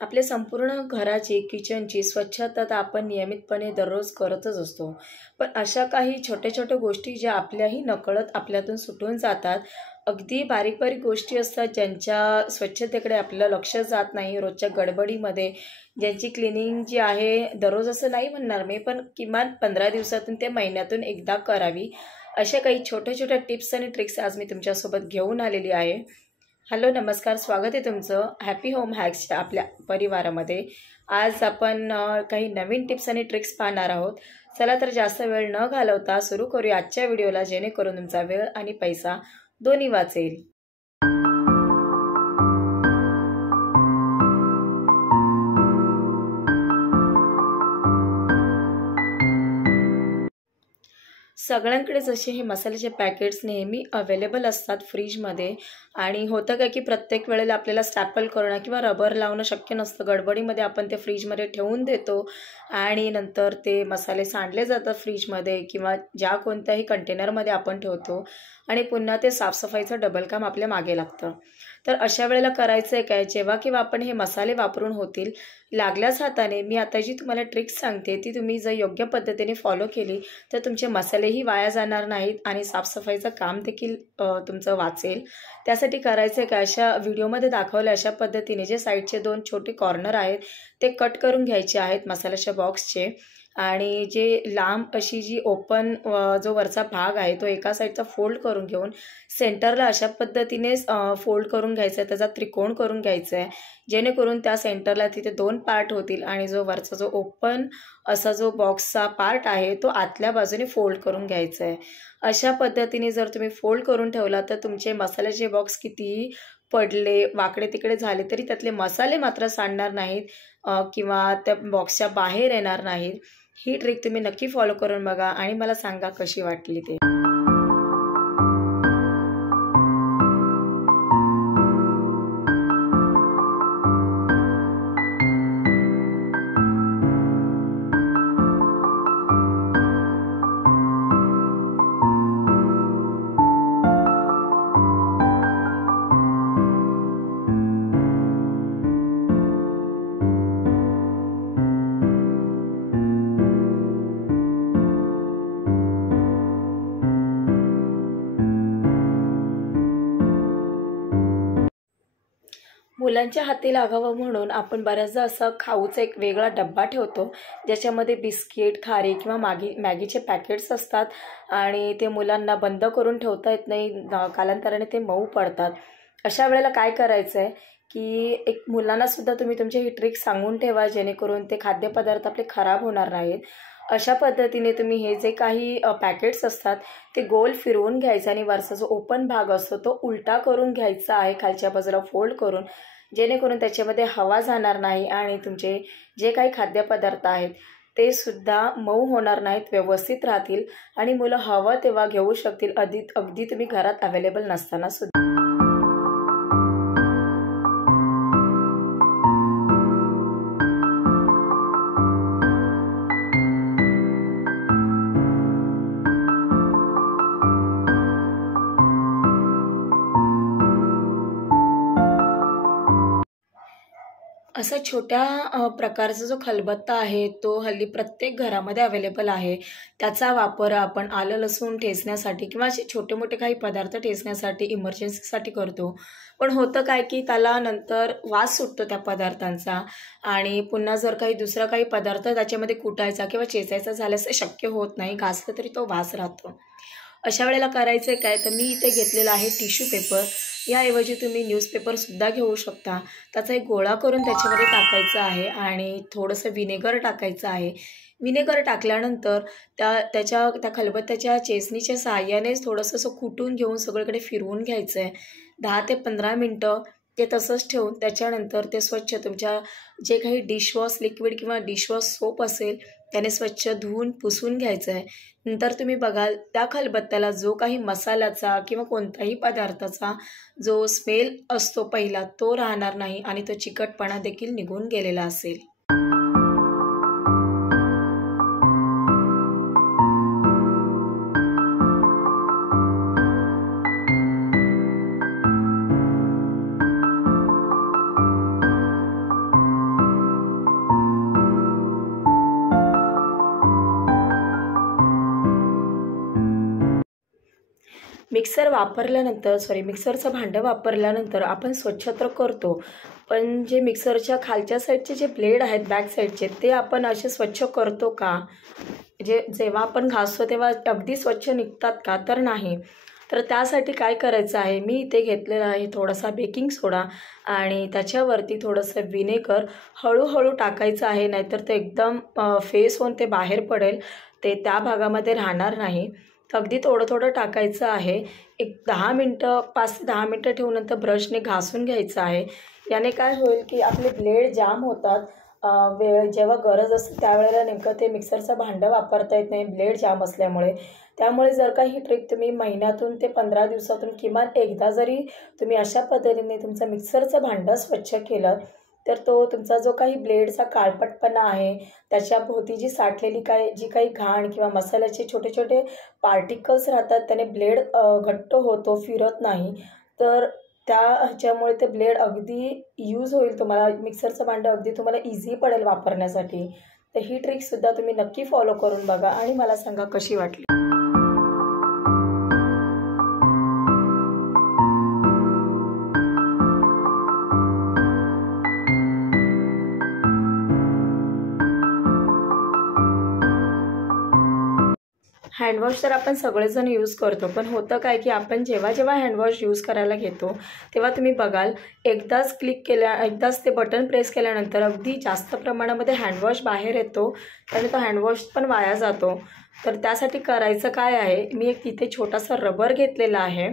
आपल्या संपूर्ण घराची किचनची स्वच्छता तर आपण नियमितपणे दररोज करतच असतो. पण अशा काही छोट्या-छोट्या गोष्टी ज्या आपल्याही नकळत आपल्यातून सुटून जातात. अगदी बारीक-बारीक गोष्टी असतात ज्यांच्या स्वच्छतेकडे आपलं लक्ष जात नाही रोजच्या गडबडीमध्ये. ज्यांची क्लिनिंग जी आहे दररोज असं नाही म्हणणार मी, पण किमान 15 दिवसातून ते महिन्यातून एकदा करावी. अशा काही छोट्या-छोट्या टिप्स आणि ट्रिक्स आज मी तुमच्यासोबत घेऊन आलेली आहे. हॅलो, नमस्कार. स्वागत आहे तुमचं हॅपी होम हॅक्सच्या आपल्या परिवारामध्ये. आज आपण काही नवीन टिप्स आणि ट्रिक्स पाहणार आहोत. चला तर जास्त वेळ न घालवता सुरू करूया आजच्या व्हिडिओला, जेणेकरून तुमचा वेळ आणि पैसा दोन्ही वाचेल. सगळ्यांकडे जसे हे मसाल्याचे पॅकेट्स नेहमी अवेलेबल असतात फ्रीजमध्ये, आणि होतं काय की प्रत्येक वेळेला आपल्याला स्टॅपल करणं किंवा रबर लावणं शक्य नसतं. गडबडीमध्ये आपण ते फ्रीजमध्ये ठेवून देतो आणि नंतर ते मसाले सांडले जातात फ्रीजमध्ये किंवा ज्या कोणत्याही कंटेनरमध्ये आपण ठेवतो, आणि पुन्हा ते साफसफाईचं डबल काम आपल्या मागे लागतं. तर अशा वेळेला करायचं आहे काय, जेव्हा केव्हा आपण हे मसाले वापरून होतील लागल्याच हाताने, मी आता जी तुम्हाला ट्रिक्स सांगते ती तुम्ही जर योग्य पद्धतीने फॉलो केली तर तुमचे मसालेही वाया जाणार नाहीत आणि साफसफाईचं काम देखील तुमचं वाचेल. त्यासाठी करायचं आहे काय, अशा व्हिडिओमध्ये दाखवलं अशा पद्धतीने जे साईडचे 2 छोटे कॉर्नर आहेत ते कट करून घ्यायचे आहेत मसाल्याच्या बॉक्सचे, आणि जे लांब अशी जी ओपन जो वरचा भाग आहे तो एका साईडचा फोल्ड करून घेऊन सेंटरला अशा पद्धतीनेच फोल्ड करून घ्यायचा आहे, त्याचा त्रिकोण करून घ्यायचा आहे, जेणेकरून त्या सेंटरला तिथे 2 पार्ट होतील आणि जो वरचा जो ओपन असा जो बॉक्सचा पार्ट आहे तो आतल्या बाजूने फोल्ड करून घ्यायचा आहे. अशा पद्धतीने जर तुम्ही फोल्ड करून ठेवला तर तुमचे मसाल्याचे बॉक्स कितीही पडले वाकडे तिकडे झाले तरी त्यातले मसाले मात्र सांडणार नाहीत किंवा त्या बॉक्सच्या बाहेर येणार नाहीत. ही ट्रिक तुम्ही नक्की फॉलो करून बघा आणि मला सांगा कशी वाटली ते. मुलांच्या हाती लागावं म्हणून आपण बऱ्याचदा असं खाऊचा एक वेगळा डब्बा ठेवतो ज्याच्यामध्ये बिस्किट, खारी किंवा मॅगीचे पॅकेट्स असतात, आणि ते मुलांना बंद करून ठेवता येत नाही, कालांतराने ते मऊ पडतात. अशा वेळेला काय करायचं आहे की एक मुलांनासुद्धा तुम्ही तुमची ही ट्रिक सांगून ठेवा, जेणेकरून ते खाद्यपदार्थ आपले खराब होणार नाहीत. अशा पद्धतीने तुम्ही हे जे काही पॅकेट्स असतात ते गोल फिरवून घ्यायचं आणि वरचा जो ओपन भाग असतो तो उलटा करून घ्यायचा आहे खालच्या बाजूला फोल्ड करून, जेणेकरून त्याच्यामध्ये हवा जाणार नाही आणि तुमचे जे काही खाद्यपदार्थ आहेत ते सुद्धा मऊ होणार नाहीत, व्यवस्थित राहतील आणि मुलं हवं तेव्हा घेऊ शकतील, अगदी तुम्ही घरात अवेलेबल नसताना सुद्धा. असा छोट्या प्रकारचा जो खलबत्ता आहे तो हल्ली प्रत्येक घरामध्ये अवेलेबल आहे. त्याचा वापर आपण आलं लसूण ठेचण्यासाठी किंवा असे छोटे मोठे काही पदार्थ ठेचण्यासाठी इमर्जन्सीसाठी करतो. पण होतं काय की त्याला नंतर वास सुटतो त्या पदार्थांचा, आणि पुन्हा जर काही दुसरा काही पदार्थ त्याच्यामध्ये कुटायचा किंवा चेचायचा झाल्यास शक्य होत नाही, घासलं तरी तो वास राहतो. अशा वेळेला करायचं काय, तर मी इथे घेतलेला आहे टिश्यू पेपर. याऐवजी तुम्ही न्यूजपेपरसुद्धा घेऊ शकता. त्याचा एक गोळा करून त्याच्यामध्ये टाकायचा आहे आणि थोडंसं विनेगर टाकायचं आहे. विनेगर टाकल्यानंतर त्या खलबत्त्याच्या चेचणीच्या साहाय्यानेच थोडंसं असं कुटून घेऊन सगळीकडे फिरवून घ्यायचं आहे. 10 ते 15 मिनटं ते तसंच ठेवून त्याच्यानंतर ते स्वच्छ तुमच्या जे काही डिशवॉश लिक्विड किंवा डिशवॉश सोप असेल त्याने स्वच्छ धुवून पुसून घ्यायचं आहे. नंतर तुम्ही बघाल त्या खलबत्त्याला जो काही मसाल्याचा किंवा कोणत्याही पदार्थाचा जो स्मेल असतो पहिला तो राहणार नाही आणि तो चिकटपणा देखील निघून गेलेला असेल. मिक्सरचं भांडं वापरल्यानंतर आपण स्वच्छ तर करतो, पण जे मिक्सरच्या खालच्या साईडचे जे ब्लेड आहेत बॅक साईडचे ते आपण असे स्वच्छ करतो का? जेव्हा आपण घासतो तेव्हा अगदी स्वच्छ निघतात का? तर नाही. तर त्यासाठी काय करायचं आहे, मी इथे घेतलेला आहे थोडासा बेकिंग सोडा आणि त्याच्यावरती थोडंसं विनेगर हळूहळू टाकायचं आहे, नाहीतर ते एकदम फेस होऊन ते बाहेर पडेल, ते त्या भागामध्ये राहणार नाही. तर अगदी थोडं थोडं टाकायचं आहे. एक 10 मिनटं 5 ते 10 मिनटं ठेवून नंतर ब्रशने घासून घ्यायचं आहे. याने काय होईल की आपले ब्लेड जाम होतात. जेव्हा गरज असते त्यावेळेला नेमकं ते मिक्सरचं भांडं वापरता येत नाही ब्लेड जाम असल्यामुळे. त्यामुळे जर का ही ट्रिक तुम्ही महिन्यातून ते 15 दिवसातून किमान एकदा जरी तुम्ही अशा पद्धतीने तुमचं मिक्सरचं भांडं स्वच्छ केलं, तर तो तुमचा जो काही ब्लेडचा काळपटपणा आहे, त्याच्याभोवती जी साठलेली जी काही घाण किंवा मसाल्याचे छोटे छोटे पार्टिकल्स राहतात, त्याने ब्लेड घट्ट होतो, फिरत नाही. तर ह्याच्यामुळे ते ब्लेड अगदी यूज होईल तुम्हाला. मिक्सरचं भांडं अगदी तुम्हाला इझी पडेल वापरण्यासाठी. तर ही ट्रिकसुद्धा तुम्ही नक्की फॉलो करून बघा आणि मला सांगा कशी वाटली. हँडवॉश तर आपण सगळेजण यूज करतो, पण होतं काय की आपण जेव्हा जेव्हा हँडवॉश यूज करायला घेतो तेव्हा तुम्ही बघाल एकदाच ते बटन प्रेस केल्यानंतर अगदी जास्त प्रमाणामध्ये हँडवॉश बाहेर येतो आणि तो हँडवॉश पण वाया जातो. तर त्यासाठी करायचं काय आहे, मी एक तिथे छोटासा रबर घेतलेला आहे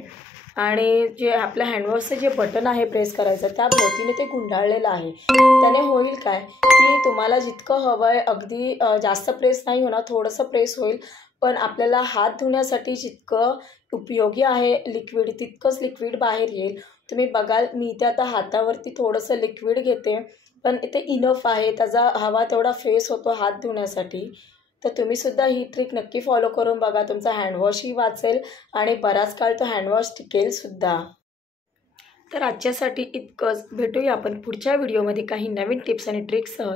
आणि जे आपल्या हँडवॉशचं जे बटन आहे प्रेस करायचं त्या भोवतीने ते गुंडाळलेलं आहे. त्याने होईल काय की तुम्हाला जितकं हवं आहे अगदी जास्त प्रेस नाही होणार, थोडंसं प्रेस होईल, पण आपल्याला हात धुण्यासाठी जितकं उपयोगी आहे लिक्विड तितकंच लिक्विड बाहेर येईल. तुम्ही बघाल मी इथे आता हातावरती थोडंसं लिक्विड घेते, पण ते इनफ आहे, त्याचा हवा तेवढा फेस होतो हात धुण्यासाठी. तर तुम्हीसुद्धा ही ट्रिक नक्की फॉलो करून बघा. तुमचा हँडवॉशही वाचेल आणि बराच काळ तो हँडवॉश टिकेलसुद्धा. तर आजच्यासाठी इतकंच. भेटूया आपण पुढच्या व्हिडिओमध्ये काही नवीन टिप्स आणि ट्रिक्ससह.